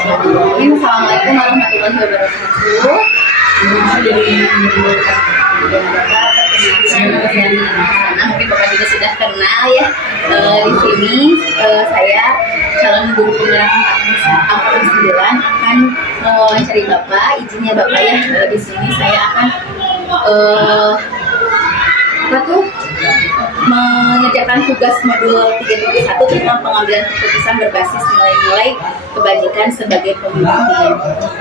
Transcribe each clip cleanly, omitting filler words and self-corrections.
Assalamualaikum warahmatullahi wabarakatuh. Mungkin Bapak juga sudah kenal ya. Di sini saya calon guru penggerak 49 akan mewawancari Bapak. Izinnya Bapak ya, di sini saya akan mengerjakan tugas modul 3.1 tentang pengambilan keputusan berbasis nilai-nilai kebajikan sebagai pemimpin.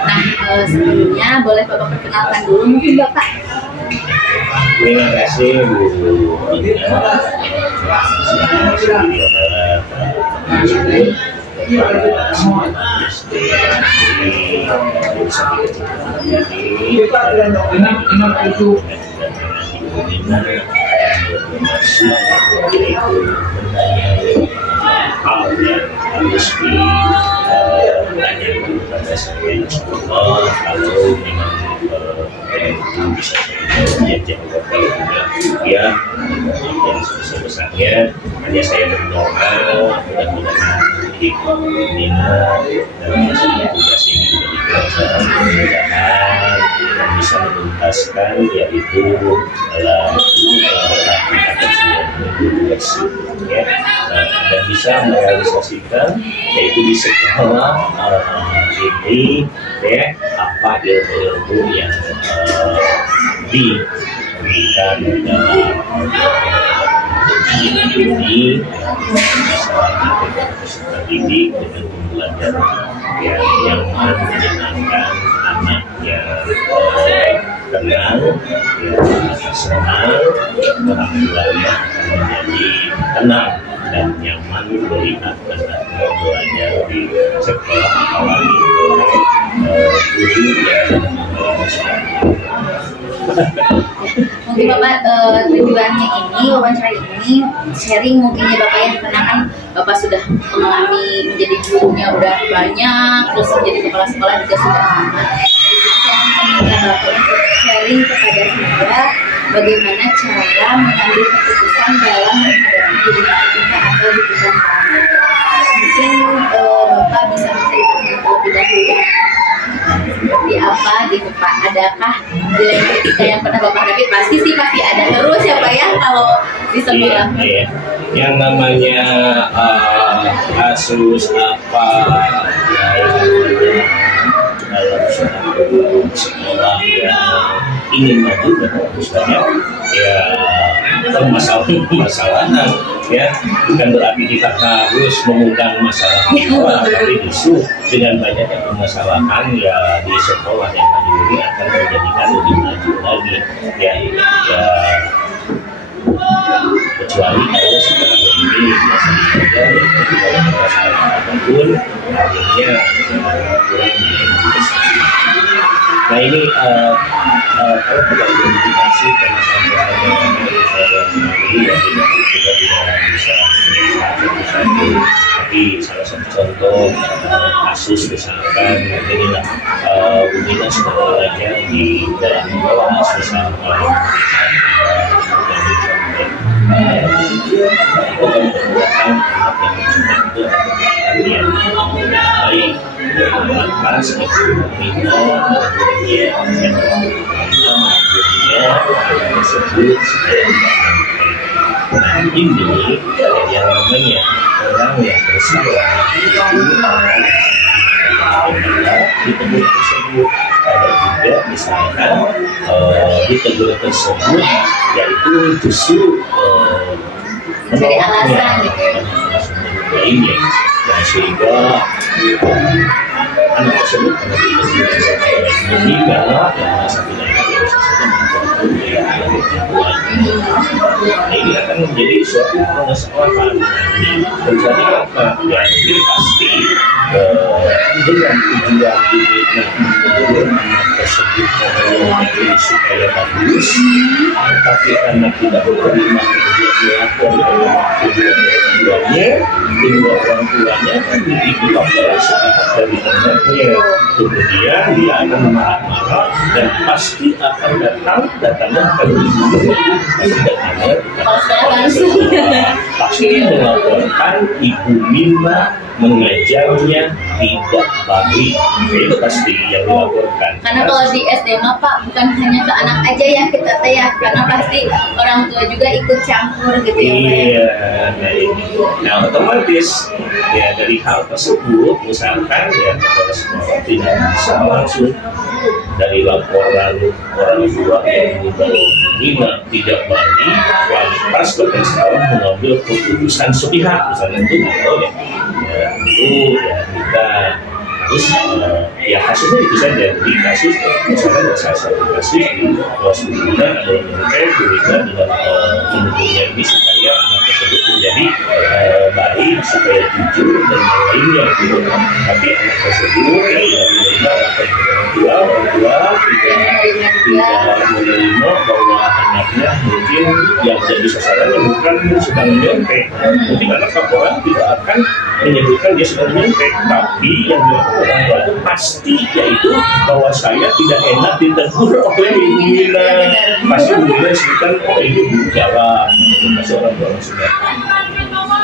Nah, sebelumnya boleh Bapak perkenalkan dulu mungkin Bapak. Terima kasih Bu. Hal yang harus ditanyakan kepada saya, kalau memang itu bisa saya jawab. Kalau tidak ya yang sebesar-besarnya hanya saya berdoa mudah-mudahan di minat dan masalah tugas ini juga mudah-mudahan dan bisa menuntaskan yaitu dalam ya, dan bisa merealisasikan yaitu di sekolah ini ya apa ilmu-ilmu yang diberikan dalam ini masalah peserta didik dengan pembelajaran yang nyaman, menyenangkan, anak yang tenang, senang, orang tuanya akan menjadi tenang dan nyaman melihat anaknya belajar di sekolah apalagi guru yang mungkin Bapak tujuannya ini wawancara ini sharing mungkin ya Bapak ya, karena kan Bapak sudah mengalami menjadi gurunya udah banyak, terus menjadi kepala sekolah juga sudah lama. Saya akan meminta Bapak untuk sharing kepada saya bagaimana cara mengambil keputusan dalam menghadapi jurusan kita atau jurusan lain. Mungkin Bapak bisa menceritakan terlebih dahulu seperti apa gitu Pak, adakah dilema ketika yang pernah Bapak hadapi? Pasti ada terus ya Pak ya kalau di sekolah. Iya. Yang namanya kasus apa dalam suatu sekolah yang ingin maju dan misalnya ya permasalahan ya, bukan berarti kita harus mengundang masalah sekolah, tapi justru dengan banyaknya permasalahan ya di sekolah yang maju ini akan menjadikan lebih maju lagi ya kecuali kalau sekarang ini biasa saja ya kalau masalah apapun akhirnya kurang diinvestasi. Nah ini kalau tidak diidentifikasi karena saya sendiri ya kita tidak bisa satu-satu, tapi salah satu contoh kasus misalkan inilah Bu Mina sudah belajar di dalam kelas misalkan itu kan menggunakan anak yang berjumlah itu yang baik bermanfaat sebagai pembina gurunya dan gurunya tersebut supaya tidak sampai. Nah ini yang namanya orang yang bersalah itu orang ditegur tersebut. Ada juga misalkan ditegur tersebut yaitu justru menjadi alasan lainnya dan sehingga anak tersebut meninggal dan satu lainnya bisa saja mencontoh ini akan menjadi suatu permasalahan. Terjadi apa? Ya ini pasti dengan tujuan anak tersebut menyelesaikan ini supaya bagus, tapi karena tidak menerima kemudian dilapor kedua orang tuanya kan dilapor sepihak dari anaknya, kemudian dia akan marah-marah dan pasti akan datangnya akan dibunuh, pasti melaporkan Ibu Mina mengajarnya tidak baik. Itu pasti yang dilaporkan. Karena kalau di SD mah Pak bukan hanya ke anak aja ya kita teh ya, karena pasti orang tua juga ikut campur gitu ya. Iya, nah otomatis ya dari hal tersebut misalkan ya kepala sekolah tidak bisa langsung dari laporan orang tua yang membawa Mina tidak baik, lantas kepala sekolah mengambil keputusan sepihak misalnya itu nggak boleh. Ya, itu ya kita harus ya kasusnya itu saja di kasus misalkan ada salah satu kasus di kelas kemudian ada yang menyebutkan dalam menurutnya ini supaya anak tersebut menjadi baik supaya jujur dan lainnya gitu. Tapi anak tersebut yang tidak menerima apa yang orang tua tidak menerima bahwa anaknya mungkin yang jadi sasarannya bukan sedang menyontek, mungkin anak laporan tidak akan menyebutkan dia sedang menyontek, tapi yang dilakukan orang tua itu pasti yaitu bahwa saya tidak enak ditegur oleh Ibu Mina. Pasti Ibu Mina sebutkan oh ini belum jawab, pasti orang tua sudah.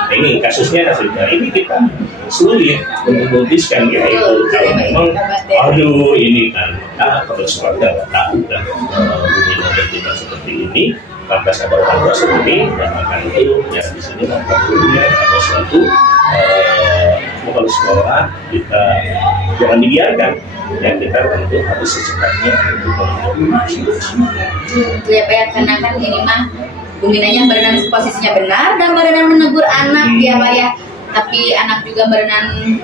Ini kasusnya sudah ini kita sulit untuk memutuskan ya itu kalau memang aduh ini kan terus keluarga tahu kan Bu Mina bertindak seperti ini, lantas ada orang tua seperti ini dan maka itu ya di sini ya ada suatu kepala sekolah kita jangan dibiarkan ya, kita tentu harus secepatnya untuk itu ya Pak ya, karena kan ini mah Bu Minanya berenang posisinya benar dan berenang menegur anak ya Pak ya, tapi anak juga berenang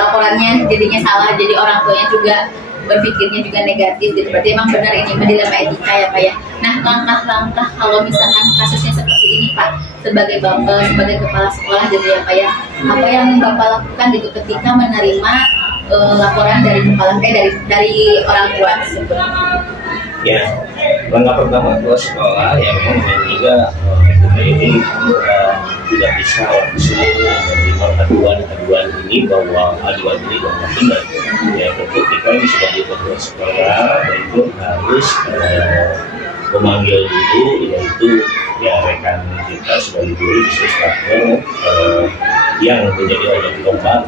laporannya jadinya salah, jadi orang tuanya juga berpikirnya juga negatif gitu. Berarti emang benar ini dilema etika ya Pak ya. Nah langkah-langkah kalau misalkan kasusnya seperti ini Pak, sebagai bapak, sebagai kepala sekolah gitu ya Pak ya, apa yang Bapak lakukan gitu ketika menerima laporan dari kepala dari orang tua tersebut? Ya, langkah pertama kepala sekolah yang memang juga kita ini tidak bisa langsung menerima aduan ini bahwa aduan ini benar. Ya, tentu kita ini sebagai kepala sekolah itu harus memanggil dulu yaitu ya rekan kita sebagai guru di partner yang menjadi orang tombak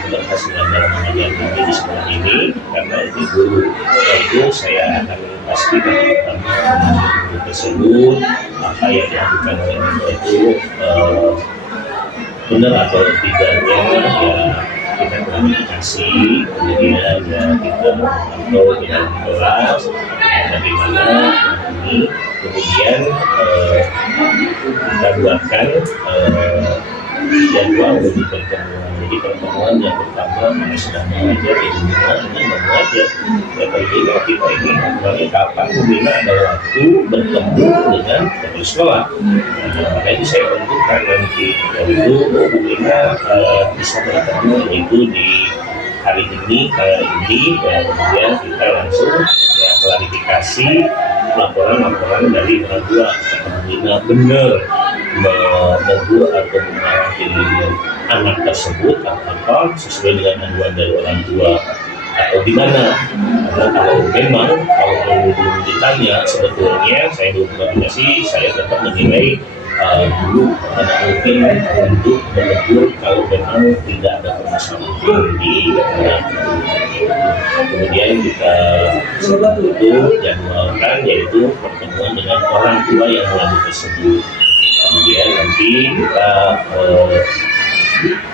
keberhasilan dalam mengajar di sekolah ini, karena ini guru itu saya akan pastikan pertama guru tersebut apa yang dilakukan oleh mereka itu benar atau tidaknya ya kita klarifikasi, kemudian ya kita atau dengan kelas bagaimana ini, kemudian kita buatkan jadwal untuk pertemuan. Jadi pertemuan yang pertama kami sedang mengajar di Bina ini mengajar ya bagaimana kita ini mulai kapan Bina ada waktu bertemu dengan kepala sekolah. Maka itu saya tentukan nanti yaitu Bina bisa bertemu itu di hari ini dan kemudian kita langsung ya klarifikasi laporan dari orang tua Bina benar menegur atau memarahi anak tersebut atau sesuai dengan aduan dari orang tua atau di mana. Karena kalau memang kalau belum ditanya sebetulnya saya berkomunikasi saya tetap menilai dulu ada mungkin untuk menegur kalau memang tidak ada permasalahan di kemudian kita setelah itu jadwalkan yaitu pertemuan dengan orang tua yang lalu tersebut. Kemudian nanti kita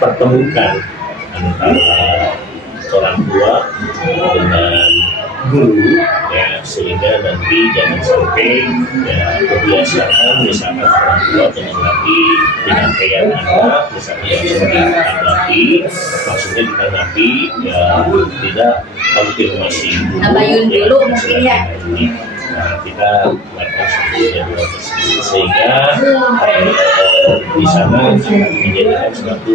pertemukan antara orang tua dengan guru ya, sehingga nanti jangan sampai ya kebiasaan misalkan orang tua menanggapi penyampaian anak misalnya yang ditanggapi maksudnya ditanggapi ya tidak konfirmasi abayun dulu mungkin ya. Nah, kita lakukan seperti jadwal tersebut sehingga di sana menjadikan suatu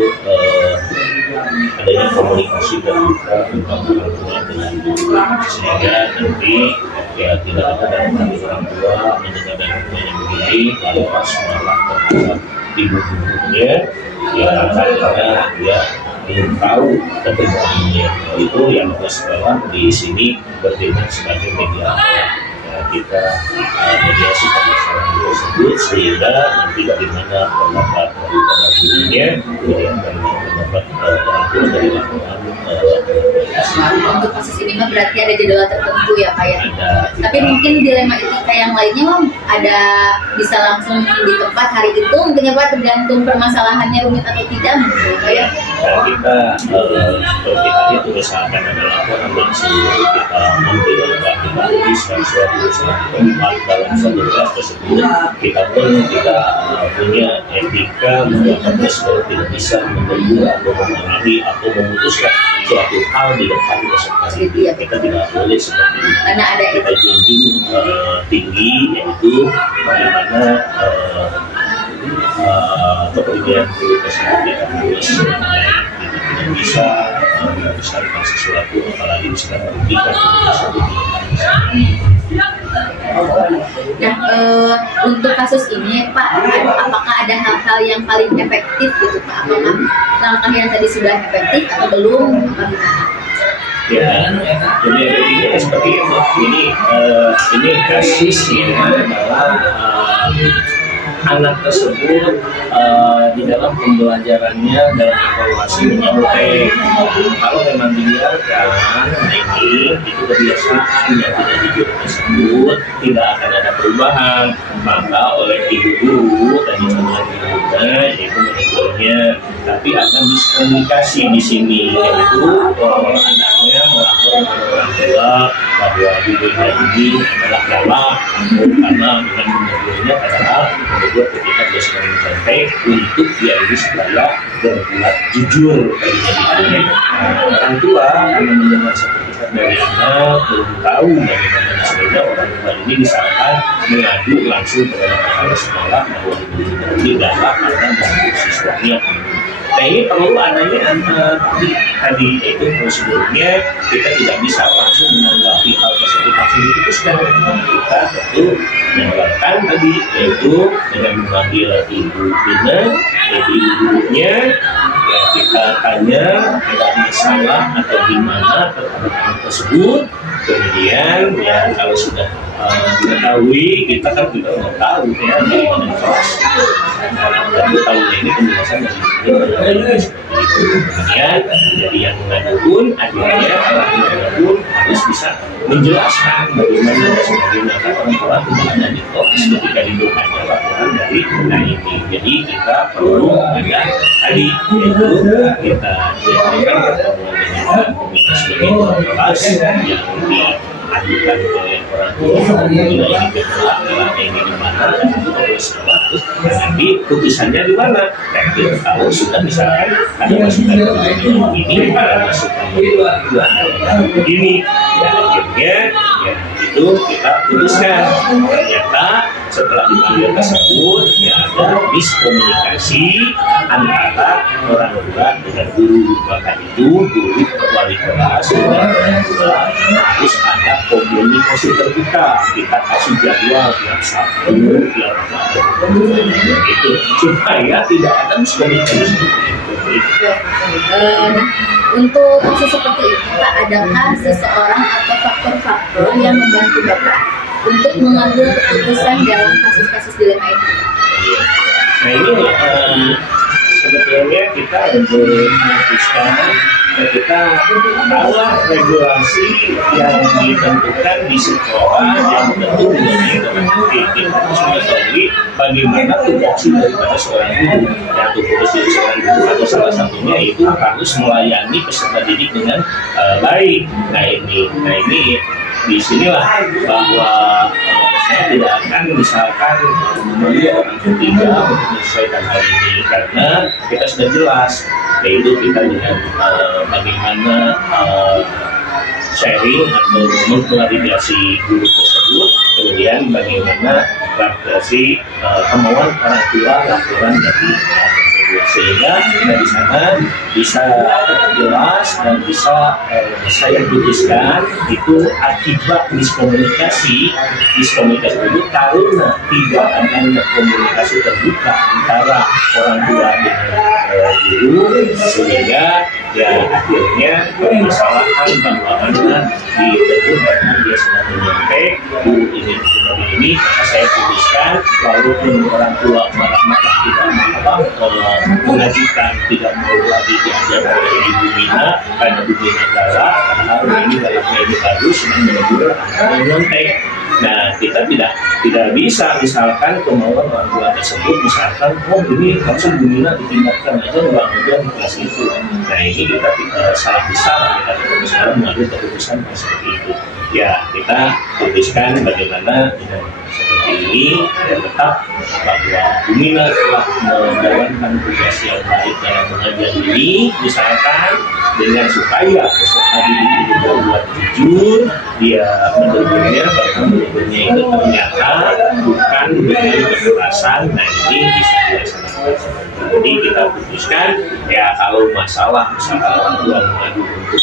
adanya komunikasi terbuka tentang orang tua dengan guru, sehingga nanti ya tidak ada dalam hati orang tua mendengar dari yang begini lalu pas malah terhadap ibu gurunya ya karena dia belum tahu kebenarannya. Itu yang sekolah di sini bertindak sebagai mediator. Kita mediasi permasalahan tersebut sehingga nanti bagaimana pendapat dari gurunya, kemudian bagaimana pendapat orang tua dari laporan. Untuk kasus ini mah berarti ada jadwal tertentu ya Pak ya. Tapi mungkin dilema etika yang lainnya mah ada bisa langsung di tempat hari itu mungkin ya Pak, tergantung permasalahannya rumit atau tidak mungkin Pak ya. Nah, kita seperti tadi itu misalkan ada laporan langsung kita ambil dan kita tuliskan suatu tempat dalam suatu kelas tersebut, kita pun kita punya etika bahwa sudah tidak bisa menegur atau mengambil atau memutuskan suatu hal di depan peserta. Kita tidak boleh seperti itu. Karena ada kita junjung tinggi yaitu bagaimana kepergian guru tersebut yang harus kita tidak bisa membesarkan sesuatu apalagi bisa merugikan tersebut. Nah, untuk kasus ini Pak, apakah ada hal-hal yang paling efektif gitu Pak? Apakah langkah yang tadi sudah efektif atau belum? Ya, ini seperti itu. Ini kasusnya adalah anak tersebut di dalam pembelajarannya dalam evaluasi menyampaikan kalau memang dibiarkan ini itu kebiasaan yang tidak di guru tersebut tidak akan ada perubahan, maka oleh ibu guru tadi sebelumnya yaitu menegurnya, tapi akan diskomunikasi di sini yaitu anaknya melapor kepada orang tua bahwa gurunya ini adalah galak karena dengan menegurnya adalah menegur ketika dia sedang menyampaikan untuk dia ini supaya berbuat jujur tadi. Orang tua karena mendengar sertifikat dari anak belum tahu bagaimana sebenarnya orang tua ini misalkan mengadu langsung kepada kepala sekolah bahwa ini galak karena mengganggu siswanya. Nah ini perlu adanya tadi yaitu prosedurnya kita tidak bisa langsung menanggapi hal tersebut langsung diputuskan. Kita tentu menjalankan tadi yaitu dengan memanggil ibu Ina, yaitu ibu gurunya, ya kita tanya ada masalah atau gimana terhadap hal tersebut. Kemudian ya kalau sudah diketahui kita kan juga nggak tahu ya dari mana kelas. Tentu tahunya ini penjelasan dari kemudian jadi yang mengadu pun akhirnya orang mengadu harus bisa menjelaskan bagaimana sebagaimana orang tua tidak ada di kelas ketika dibukanya laporan dari ini. Jadi kita perlu ada tadi yaitu kita jadikan ketemu dengan komunitas sebagai kelas yang diajukan oleh orang tua ini adalah ini di mana dan nanti putusannya di mana. Nah kita tahu sudah misalkan ada masukan ini ada masukan ini dan akhirnya ya itu kita putuskan. Ternyata setelah dipanggil tersebut ya ada miskomunikasi antara orang tua dengan guru, maka itu guru wali kelas dan orang tua harus ada komunikasi terbuka. Kita kasih jadwal tiap Sabtu, tiap Rabu itu supaya tidak ada miskomunikasi seperti itu. Untuk kasus seperti ini Pak, adakah seseorang atau faktor-faktor yang membantu Bapak untuk mengambil keputusan dalam kasus-kasus dilema ini? Nah ini sebetulnya kita untuk memutuskan kita tahulah regulasi yang ditentukan di sekolah yang tentu mengenai kita harus mengetahui bagaimana tupoksi daripada seorang guru dan tupoksi seorang guru atau salah satunya itu harus melayani peserta didik dengan baik. Nah ini disinilah bahwa saya tidak akan misalkan memilih orang ketiga untuk menyelesaikan hal ini karena kita sudah jelas yaitu kita dengan bagaimana sharing atau mengklarifikasi guru tersebut, kemudian bagaimana klarifikasi kemauan orang tua laporan dari tersebut sehingga dari sana bisa jelas dan bisa saya tuliskan itu akibat miskomunikasi itu karena tidak adanya komunikasi terbuka antara orang tua dengan guru, sehingga ya akhirnya permasalahan bahwa anak ditegur karena dia sedang menyampaikan guru ini maka saya putuskan walaupun orang tua marah-marah tidak mengajukan tidak mau lagi diajar oleh Ibu Mina karena Ibu Mina galak, karena ini galaknya ini bagus sedang menegur anak menyontek. Nah, kita tidak bisa misalkan kemauan orang tua tersebut misalkan ini langsung Bu Mina ditingkatkan aja nggak kemudian di kelas itu. Nah, ini kita salah besar kita sekarang mengambil keputusan seperti itu. Ya, kita putuskan bagaimana dengan seperti ini dan tetap bahwa Bu Mina telah menjalankan tugas yang baik dalam mengajar ini, misalkan dengan supaya peserta didik itu berbuat jujur, dia menegurnya bahkan menegurnya itu ternyata bukan dengan kekerasan. Nah, ini bisa dilaksanakan. Jadi kita putuskan ya kalau masalah misalkan orang tua mengadu untuk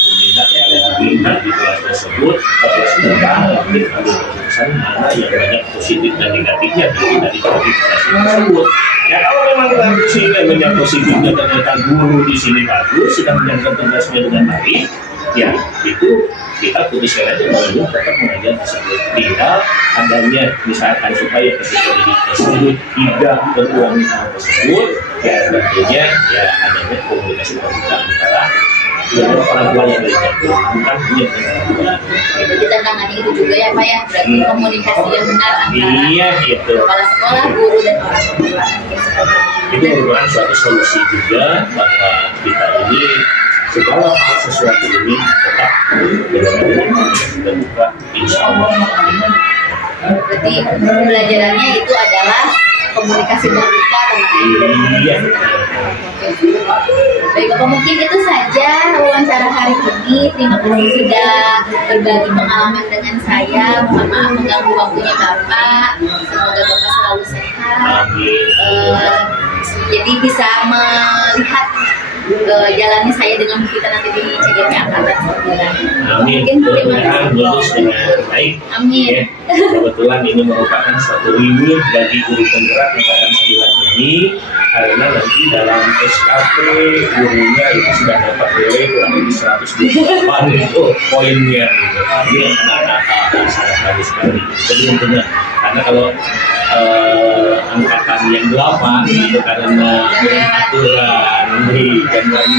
meminta di kelas tersebut, kelas depan nanti ada keputusan mana yang banyak positif dan negatifnya dari kelas tersebut. Ya kalau memang banyak positifnya ternyata guru di sini bagus, sedang menjalankan tugasnya dengan baik, ya itu kita putuskan aja bahwa tetap mengajar tersebut. Tidak adanya misalkan supaya peserta didik tersebut tidak berulang hal tersebut, ya tentunya ya adanya komunikasi terbuka antara orang tua yang lainnya, bukan hanya dengan guru. Jadi tantangannya itu juga ya Pak ya, berarti komunikasi yang benar antara kepala sekolah, guru dan orang tua. Itu merupakan suatu solusi juga bahwa kita ini segala hal sesuatu ini tetap benar-benar terbuka, insya Allah. Berarti pembelajarannya itu adalah komunikasi terbuka teman-teman. Iya. Baik Bapak, mungkin itu saja wawancara hari ini. Terima kasih sudah berbagi pengalaman dengan saya. Mohon maaf mengganggu waktunya Bapak. Semoga Bapak selalu sehat. Jadi bisa melihat jalannya saya dengan kita nanti di CGP Angkatan 9. Amin. Mudah-mudahan lulus dengan baik. Amin. Ya. Kebetulan ini merupakan suatu reward bagi guru penggerak Angkatan 9 ini, karena nanti dalam SKP gurunya itu sudah dapat nilai kurang lebih 128 itu poinnya gitu. Ini anak-anak sangat bagus sekali. Jadi tentunya karena kalau angkatan yang 8 itu karena aturan di Januari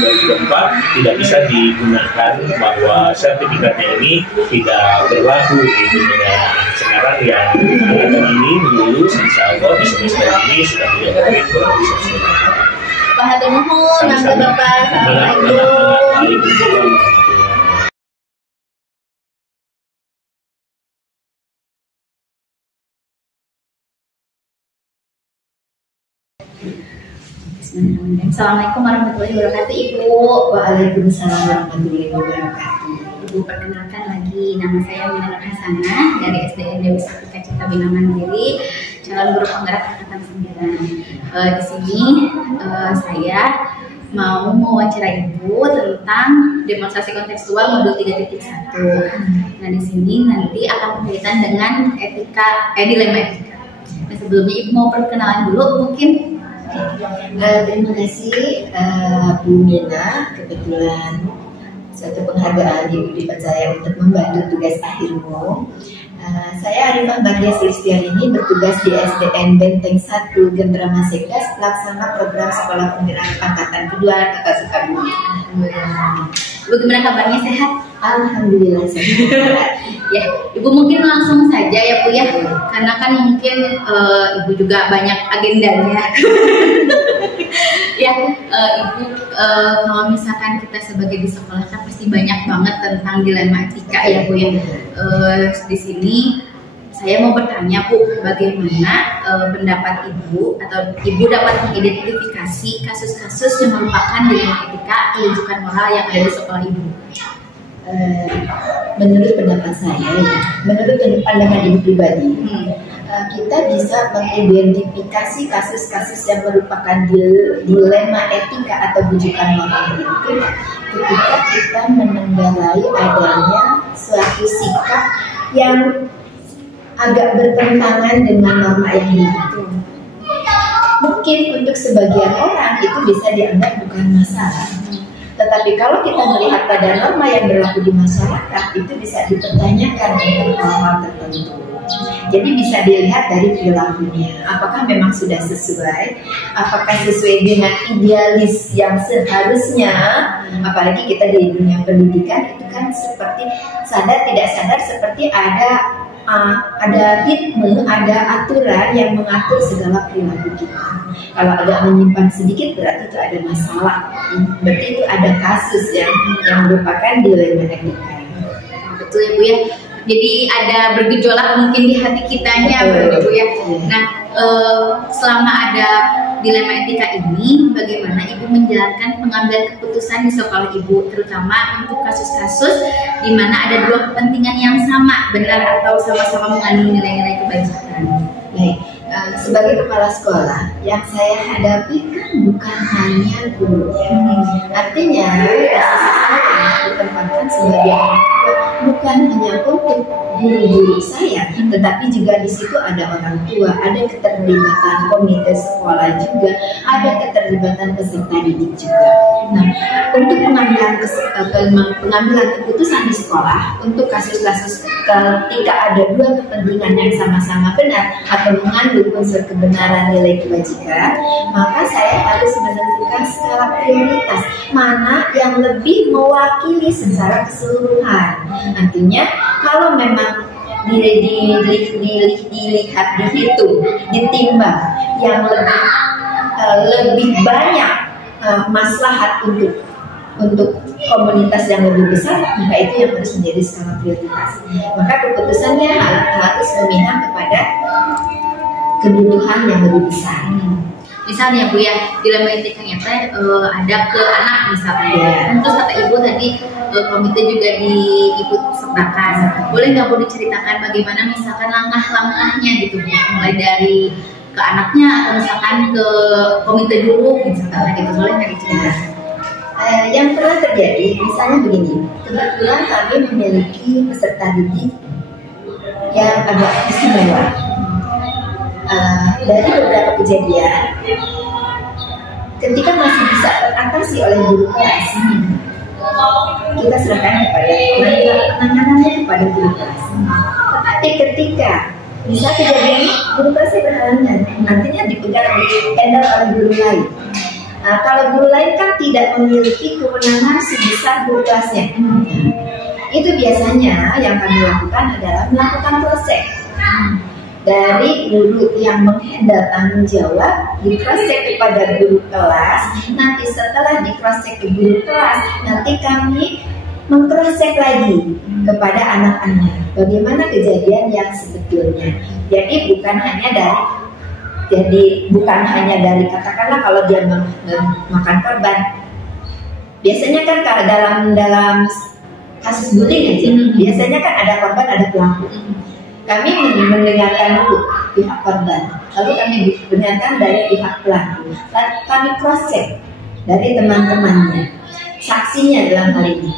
2024 tidak bisa digunakan bahwa sertifikatnya ini tidak berlaku gitu ya. Sekarang yang angkatan ini lulus insya Allah di semester ini sudah menjadi kurang lebih selesai. Pak hatur nuhun, nangka Bapak. Waalaikumsalam. Assalamualaikum warahmatullahi wabarakatuh, Ibu. Waalaikumsalam warahmatullahi wabarakatuh. Ibu, perkenalkan lagi, nama saya Mina Nur Hasanah dari SDN Dewi Sartika Cipta Bina Mandiri, calon guru penggerak Angkatan 9. Di sini saya mau mewawancarai Ibu tentang demonstrasi kontekstual modul 3.1. Nah, di sini nanti akan berkaitan dengan dilema etika. Nah, sebelumnya Ibu mau perkenalan dulu mungkin. Terima kasih Bu Mina, kebetulan suatu penghargaan Ibu dipercaya untuk membantu tugas akhirmu. Saya Arifah Bagja Sulistiani bertugas di SDN Benteng 1 Gendra Masegas, pelaksana program sekolah penggerak angkatan kedua Kota Sukabumi. Ibu gimana kabarnya, sehat? Alhamdulillah sehat. Ya, Ibu mungkin langsung saja ya Bu ya, karena kan mungkin Ibu juga banyak agendanya. Ya, Ibu kalau misalkan kita sebagai di sekolah kan pasti banyak banget tentang dilema etika ya Bu ya. Di sini saya mau bertanya Bu, bagaimana pendapat Ibu atau Ibu dapat mengidentifikasi kasus-kasus yang merupakan dilema etika penunjukan moral yang ada di sekolah Ibu? Menurut pendapat saya, ya, menurut pandangan Ibu pribadi, kita bisa mengidentifikasi kasus-kasus yang merupakan dilema etika atau bujukan moral itu ketika kita menenggarai adanya suatu sikap yang agak bertentangan dengan norma yang berlaku. Mungkin untuk sebagian orang itu bisa dianggap bukan masalah. Tetapi kalau kita melihat pada norma yang berlaku di masyarakat, itu bisa dipertanyakan untuk hal-hal tertentu. Jadi bisa dilihat dari perilakunya, apakah memang sudah sesuai, apakah sesuai dengan idealis yang seharusnya. Apalagi kita di dunia pendidikan itu kan seperti sadar tidak sadar seperti ada ritme, ada aturan yang mengatur segala perilaku kita. Kalau agak menyimpang sedikit berarti itu ada masalah, berarti itu ada kasus yang merupakan dilema etika. Betul ya Bu ya. Jadi ada bergejolak mungkin di hati kitanya Bu ya. Nah, selama ada dilema etika ini, bagaimana Ibu menjalankan pengambilan keputusan di sekolah Ibu, terutama untuk kasus-kasus di mana ada dua kepentingan yang sama, benar atau sama-sama mengandung nilai-nilai kebajikan? Baik, sebagai kepala sekolah yang saya hadapi kan bukan hanya gurunya, artinya saya ditempatkan sebagai bukan hanya untuk guru-guru saya, tetapi juga di situ ada orang tua, ada keterlibatan komite sekolah juga, ada keterlibatan peserta didik juga. Nah, untuk pengambilan keputusan di sekolah untuk kasus-kasus ketika ada dua kepentingan yang sama-sama benar atau mengandung unsur kebenaran nilai kebajikan, maka saya harus menentukan skala prioritas mana yang lebih mewakili secara keseluruhan. Artinya kalau memang dilihat, dihitung, ditimbang yang lebih banyak maslahat untuk komunitas yang lebih besar, maka itu yang harus menjadi skala prioritas. Maka keputusannya harus memihak kepada kebutuhan yang lebih besar. Misalnya Bu ya, dilema etikanya ada ke anak misalnya. Terus kata Ibu tadi komite juga diikut sertakan. Boleh nggak Bu diceritakan bagaimana misalkan langkah-langkahnya gitu Bu, mulai dari ke anaknya atau misalkan ke komite dulu misalkan gitu, boleh nggak diceritakan? Yang pernah terjadi misalnya begini, kebetulan kami memiliki peserta didik yang agak istimewa. Dari beberapa kejadian, ketika masih bisa teratasi oleh guru kelas, kita serahkan kepada penanganannya kepada guru kelas. Tetapi ketika bisa kejadian guru kelasnya berhalangan, nantinya dipegang dihandle oleh guru lain. Nah, kalau guru lain kan tidak memiliki kewenangan sebesar guru kelasnya, itu biasanya yang kami lakukan adalah melakukan proses. Dari guru yang menghandle tanggung jawab di-cross-check kepada guru kelas. Nanti setelah di-cross-check ke guru kelas, nanti kami meng-cross-check lagi kepada anak-anak bagaimana kejadian yang sebetulnya. Jadi bukan hanya dari katakanlah kalau dia makan korban. Biasanya kan dalam kasus bullying aja, biasanya kan ada korban, ada pelaku. Kami mendengarkan dulu pihak korban, lalu kami dengarkan dari pihak pelaku, lalu kami cross check dari teman-temannya, saksinya dalam hal ini.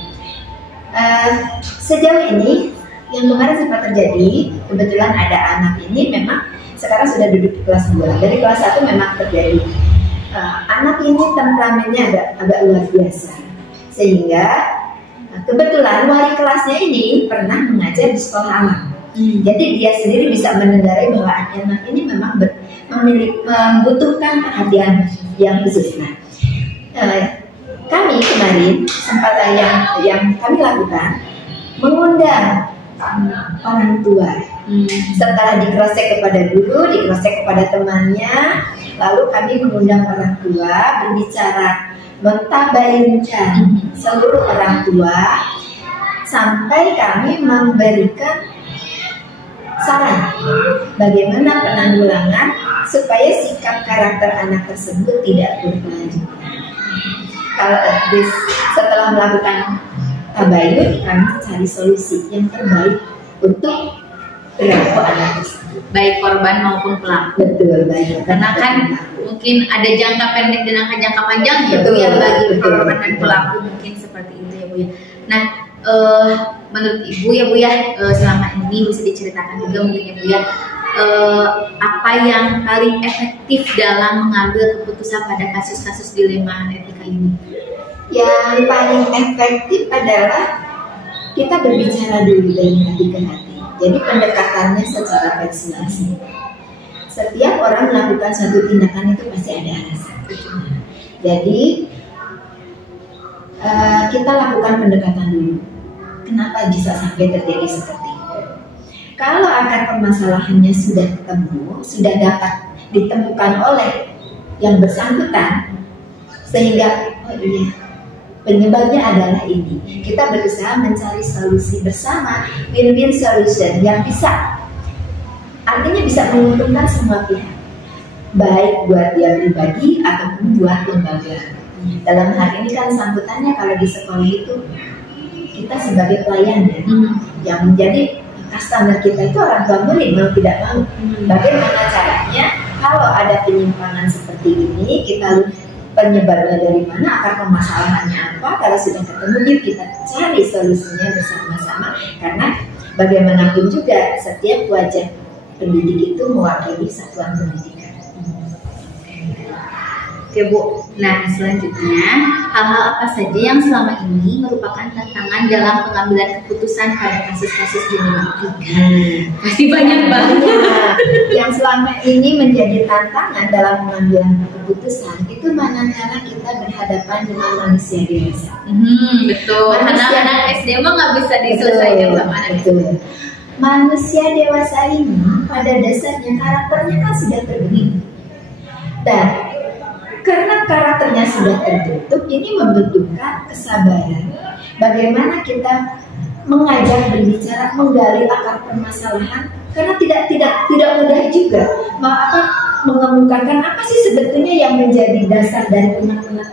Sejauh ini yang kemarin sempat terjadi, kebetulan ada anak ini memang sekarang sudah duduk di kelas 2. Dari kelas 1 memang terjadi. Anak ini temperamennya agak luar biasa, sehingga kebetulan wali kelasnya ini pernah mengajar di sekolah alam. Jadi dia sendiri bisa menengarai bahwa anak ini memang membutuhkan perhatian yang khusus. Nah, kami kemarin sempat yang kami lakukan mengundang orang tua. Setelah di-cross-check kepada guru, di-cross-check kepada temannya, lalu kami mengundang orang tua berbicara, mentabayunkan seluruh orang tua sampai kami memberikan saran bagaimana penanggulangan supaya sikap karakter anak tersebut tidak berkelanjutan. Kalau setelah melakukan tabayun, kami cari solusi yang terbaik untuk perilaku anak tersebut. Baik korban maupun pelaku. Betul, baik. Karena kan mungkin ada jangka pendek dan jangka panjang ya Bu Betul, ya bagi betul, korban dan betul. pelaku mungkin seperti itu ya Bu ya. Nah, menurut Ibu ya Bu ya, selama ini bisa diceritakan juga mungkin ya Bu ya, apa yang paling efektif dalam mengambil keputusan pada kasus-kasus dilema etika ini? Yang paling efektif adalah kita berbicara dulu dari hati ke hati. Jadi pendekatannya secara persuasif. Setiap orang melakukan suatu tindakan itu pasti ada alasan. Jadi kita lakukan pendekatan dulu. Kenapa bisa sampai terjadi seperti itu? Kalau akar permasalahannya sudah ketemu, sudah dapat ditemukan oleh yang bersangkutan, sehingga oh iya, penyebabnya adalah ini. Kita berusaha mencari solusi bersama, win-win solution yang bisa, artinya bisa menguntungkan semua pihak, baik buat dia pribadi ataupun buat lembaga. Dalam hal ini kan sambutannya kalau di sekolah itu kita sebagai pelayan ya, yang menjadi customer kita itu orang tua murid mau tidak mau. Bagaimana caranya kalau ada penyimpangan seperti ini, kita penyebabnya dari mana, akar permasalahannya apa, kalau sudah ketemu yuk kita cari solusinya bersama-sama, karena bagaimanapun juga setiap wajah pendidik itu mewakili satuan pendidikan. Oke Bu, nah selanjutnya hal-hal apa saja yang selama ini merupakan tantangan dalam pengambilan keputusan pada kasus-kasus dilema etika? Pasti banyak banget. Yang selama ini menjadi tantangan dalam pengambilan keputusan itu manakala kita berhadapan dengan manusia dewasa. Betul. Anak-anak SD mah nggak bisa diselesaikan sama anak. Betul. Manusia dewasa ini pada dasarnya karakternya kan sudah terbentuk. Dan karena karakternya sudah terbentuk, ini membutuhkan kesabaran. Bagaimana kita mengajak berbicara, menggali akar permasalahan, karena tidak mudah juga mengemukakan apa sih sebetulnya yang menjadi dasar dari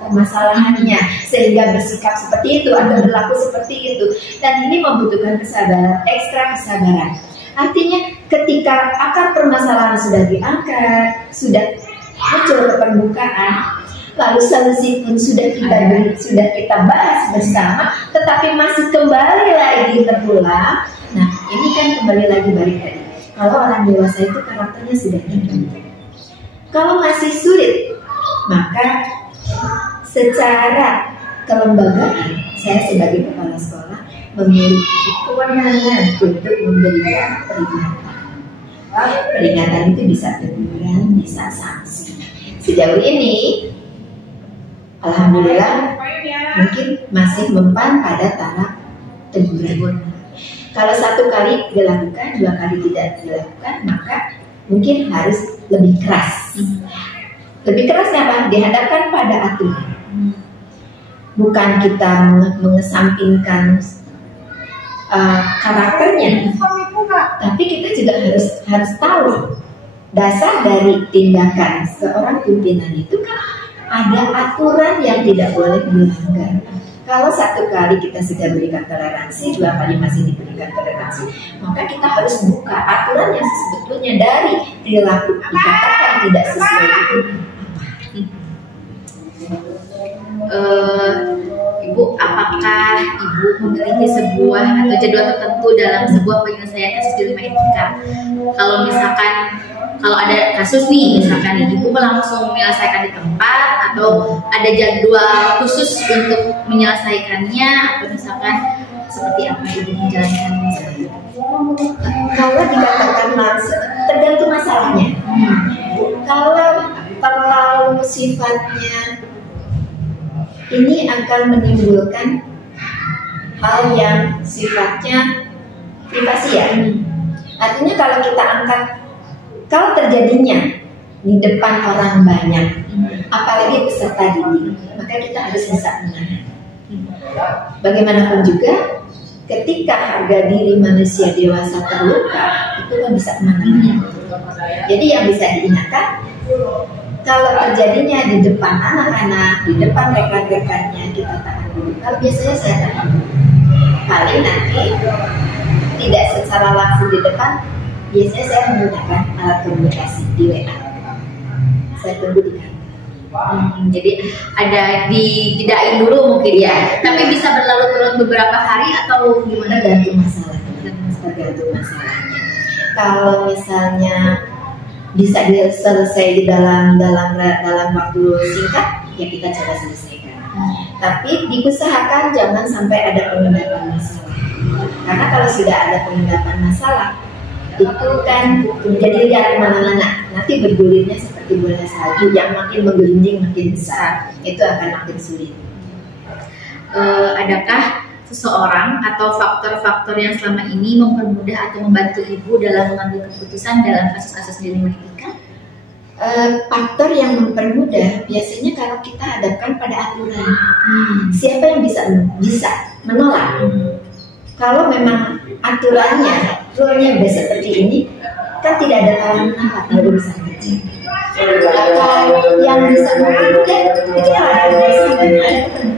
permasalahannya sehingga bersikap seperti itu atau berlaku seperti itu. Dan ini membutuhkan kesabaran, ekstra kesabaran. Artinya ketika akar permasalahan sudah diangkat, sudah muncul ke permukaan, lalu solusi pun sudah kita bahas bersama, tetapi masih kembali lagi terulang. Nah, ini kan kembali lagi balik tadi. Kalau orang dewasa itu karakternya sudah terbentuk. Kalau masih sulit, maka secara kelembagaan, saya sebagai kepala sekolah memiliki kewenangan untuk memberikan peringatan. Peringatan itu bisa teguran, bisa sanksi. Sejauh ini, alhamdulillah, mungkin masih mempan pada taraf teguran. Kalau 1 kali dilakukan, 2 kali tidak dilakukan, maka mungkin harus lebih keras. Lebih kerasnya apa? Dihadapkan pada aturan. Bukan kita mengesampingkan karakternya, tapi kita juga harus tahu dasar dari tindakan seorang pimpinan itu kan ada aturan yang tidak boleh dilanggar. Kalau 1 kali kita sudah berikan toleransi, 2 kali masih diberikan toleransi, maka kita harus buka aturan yang sebetulnya dari perilaku dikatakan tidak sesuai itu. Ibu, apakah Ibu memiliki sebuah atau jadwal tertentu dalam sebuah penyelesaian kasus dilema etika? Kalau ada kasus nih, misalkan Ibu langsung menyelesaikan di tempat, atau ada jadwal khusus untuk menyelesaikannya, atau misalkan seperti apa Ibu menjalankannya? Kalau dikatakan langsung, tergantung masalahnya. Kalau terlalu sifatnya ini akan menimbulkan hal yang sifatnya privasi ya. Artinya kalau kita angkat, kalau terjadinya di depan orang banyak, apalagi peserta didik, maka kita harus bisa menahan. Bagaimanapun juga, ketika harga diri manusia dewasa terluka, itu kan bisa menahan. Jadi yang bisa diingatkan, kalau terjadinya di depan anak-anak, di depan rekan-rekannya, kita tahan dulu. Kalau biasanya saya tahan dulu. Paling nanti tidak secara langsung di depan, biasanya saya menggunakan alat komunikasi di WA. Saya tunggu di kantor. Jadi ada dijedain dulu mungkin ya. Tapi bisa berlalu-lalu beberapa hari atau gimana? Tergantung masalahnya. Tergantung masalahnya. Kalau misalnya bisa selesai di dalam waktu singkat, ya kita coba selesaikan. Tapi diusahakan jangan sampai ada pengendapan masalah. Karena kalau sudah ada pengendapan masalah, itu kan menjadi liar kemana-mana. Nanti bergulirnya seperti bola salju yang makin menggelinding makin besar, itu akan makin sulit. Adakah seseorang atau faktor-faktor yang selama ini mempermudah atau membantu ibu dalam mengambil keputusan dalam kasus-kasus dilema etika? Faktor yang mempermudah biasanya kalau kita hadapkan pada aturan. Siapa yang bisa menolak? Kalau memang aturannya, rule-nya udah seperti ini, kan tidak ada lawan menolak kalau urusan kecil. Atau yang bisa mempermudah itu kalau ada kerjasama, ada keterbukaan.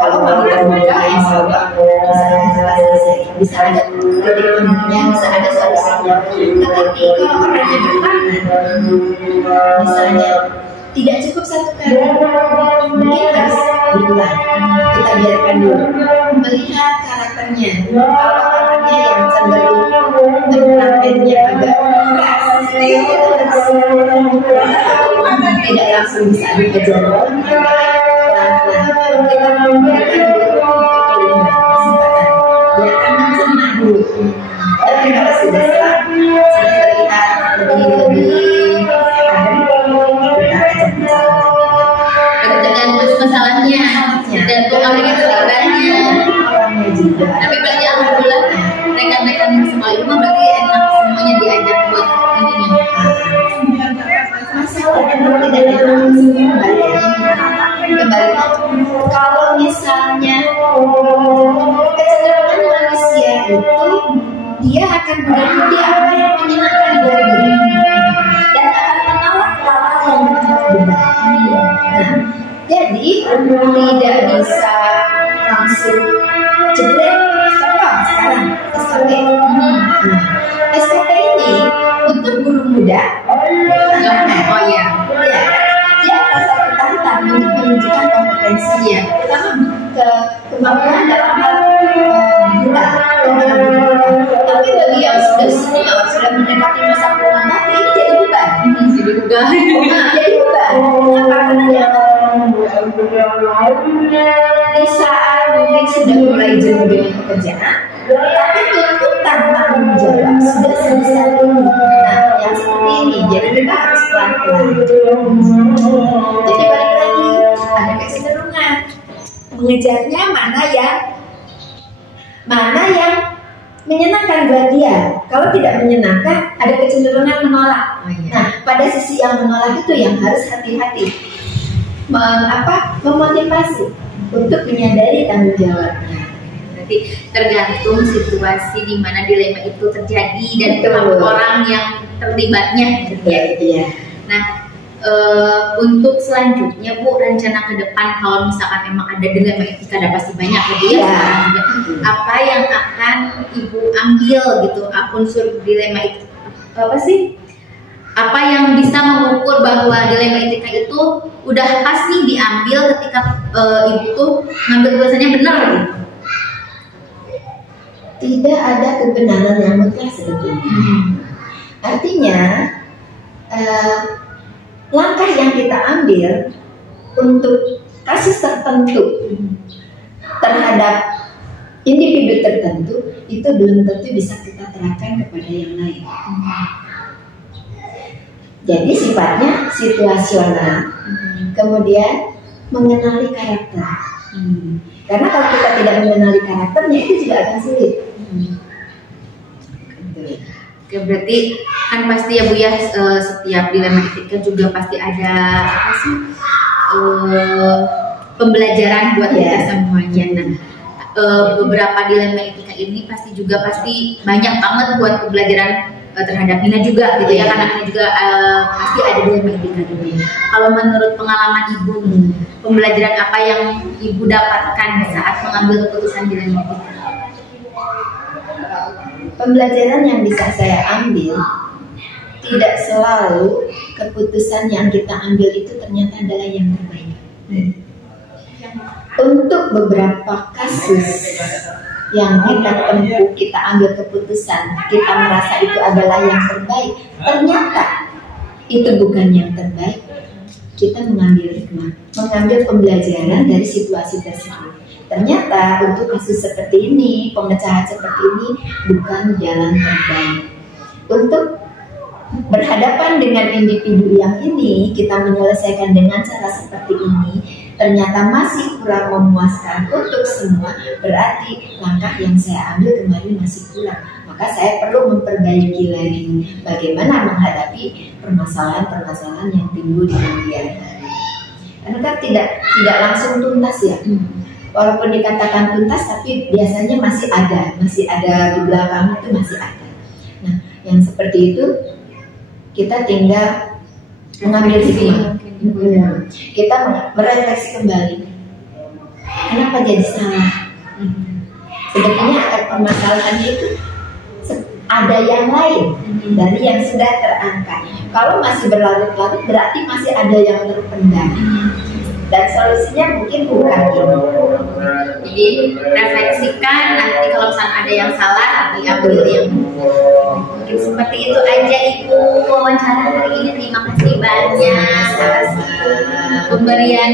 Kalau mau terbuka, insya Allah bisa selesai, bisa ada titik temunya, bisa ada solusinya. Tetapi kalau orangnya bertahan, misalnya tidak cukup satu kali, mungkin harus diulang. Kita biarkan dulu, melihat karakternya. Kalau orangnya yang cenderung temperamentnya agak keras, itu harus tidak langsung bisa dikejar pelan-pelan. Kita memberikan dulu kesempatan, biarkan mencerna dulu. Tapi kalau sudah terlihat lebih Dengan masalahnya dan orangnya sabarnya. Tapi berarti alhamdulillah rekan-rekan yang semua itu berarti enak semuanya diajak buat ininya. Masalah memang tidak enak kembali. Kalau misalnya kecenderungan manusia itu dia akan berarti apa yang menyenangkan buat dirinya dan akan menolak hal yang benar. Jadi tidak bisa langsung jebret. Contoh sekarang SKP. SKP ini untuk guru muda. Oh ya. Dia rasa ketakutan untuk menunjukkan kompetensinya, terutama kemampuan dalam hal gula. Tapi bagi yang sudah senior, sudah mendekati masa pengen bakti, ini jadi beban. Jadi beban. Kenapa? Di saat mungkin sudah mulai jenuh dengan pekerjaan, tapi tuntutan tanggung jawab sudah sebesar ini. Nah, yang seperti ini, jadi kita harus pelan-pelan. Jadi balik lagi, ada kecenderungan mengejarnya mana yang menyenangkan buat dia. Kalau tidak menyenangkan, ada kecenderungan menolak. Nah, pada sisi yang menolak itu yang harus hati-hati. Memotivasi untuk menyadari tanggung jawabnya. Berarti tergantung situasi di mana dilema itu terjadi dan orang yang terlibatnya. Iya. Nah, untuk selanjutnya Bu, rencana ke depan kalau misalkan memang ada dilema etika, ada pasti banyak ya. Apa yang akan Ibu ambil gitu, unsur dilema itu apa sih? Apa yang bisa mengukur bahwa dilema etika itu udah pas nih diambil ketika Ibu tuh ngambil keputusannya benar gitu? Tidak ada kebenaran yang mutlak sebetulnya. Artinya langkah yang kita ambil untuk kasus tertentu terhadap individu tertentu itu belum tentu bisa kita terapkan kepada yang lain. Jadi sifatnya situasional. Kemudian mengenali karakter. Karena kalau kita tidak mengenali karakternya itu juga akan sulit. Oke, berarti kan pasti ya Bu ya, setiap dilema etika juga pasti ada apa sih pembelajaran buat kita semuanya. Nah, beberapa dilema etika ini pasti banyak banget buat pembelajaran terhadap Nina juga gitu ya, karena Nina juga pasti ada dilema etika juga. Kalau menurut pengalaman Ibu nih, pembelajaran apa yang Ibu dapatkan saat mengambil keputusan dilema etika? pembelajaran yang bisa saya ambil, tidak selalu keputusan yang kita ambil itu ternyata adalah yang terbaik. Untuk beberapa kasus yang kita tempuh, kita ambil keputusan, kita merasa itu adalah yang terbaik, ternyata itu bukan yang terbaik. Kita mengambil hikmah, mengambil pembelajaran dari situasi tersebut. Ternyata untuk kasus seperti ini, pemecahan seperti ini bukan jalan terbaik. Untuk berhadapan dengan individu yang ini, kita menyelesaikan dengan cara seperti ini, ternyata masih kurang memuaskan untuk semua, berarti langkah yang saya ambil kemarin masih kurang. Maka saya perlu memperbaiki lagi bagaimana menghadapi permasalahan-permasalahan yang timbul di kemudian hari. Karena kan tidak langsung tuntas ya. Walaupun dikatakan tuntas, tapi biasanya masih ada di belakang itu masih ada. Nah, yang seperti itu kita tinggal mengambil hikmah. Kita merefleksi kembali. Kenapa jadi salah? Sebetulnya akar permasalahannya itu ada yang lain dari yang sudah terangkat. Kalau masih berlarut-larut berarti masih ada yang terpendam. Dan solusinya mungkin bukan ini. Jadi refleksikan, nanti kalau misalnya ada yang salah diambil yang mungkin seperti itu aja Ibu wawancara hari ini. Terima kasih banyak atas pemberian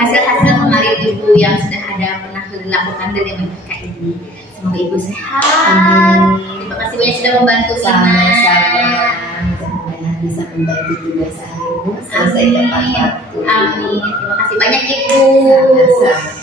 hasil-hasil kemarin Ibu yang sudah ada pernah dilakukan dari mereka ini. Semoga Ibu sehat. Terima kasih banyak sudah membantu Sama-sama. Bisa membantu tugas akhirmu selesai tepat waktu. Amin. Terima kasih banyak Ibu. Sama-sama.